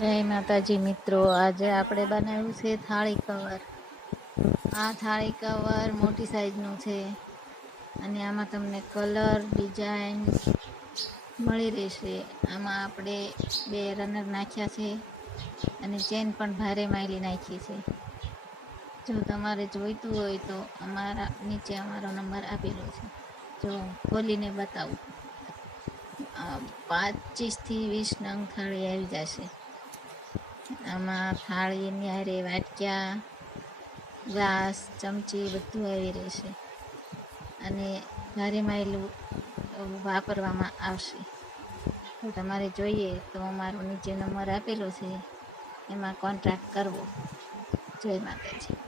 જય માતાજી મિત્રો, આજે આપણે બનાવ્યું છે થાળી કવર. આ થાળી કવર મોટી સાઈઝનું છે અને આમાં તમને કલર ડિઝાઇન મળી રહેશે. આમાં આપણે 2 રનર નાખ્યા છે અને ચેન પણ ભારે માયલી નાખી છે. જો તમારે જોઈતું હોય તો નીચે અમારો નંબર આપેલો છે. જો ખોલીને બતાવું, 25 થી 20 નંગ થાળી આવી જશે. આમાં થાળીની હારે વાટક્યા, ગ્લાસ, ચમચી બધું આવી રહેશે અને ભારે માયલું વાપરવામાં આવશે. તો તમારે જોઈએ તો અમારો નીચે નંબર આપેલો છે, એમાં કોન્ટેક્ટ કરવો. જય માતાજી.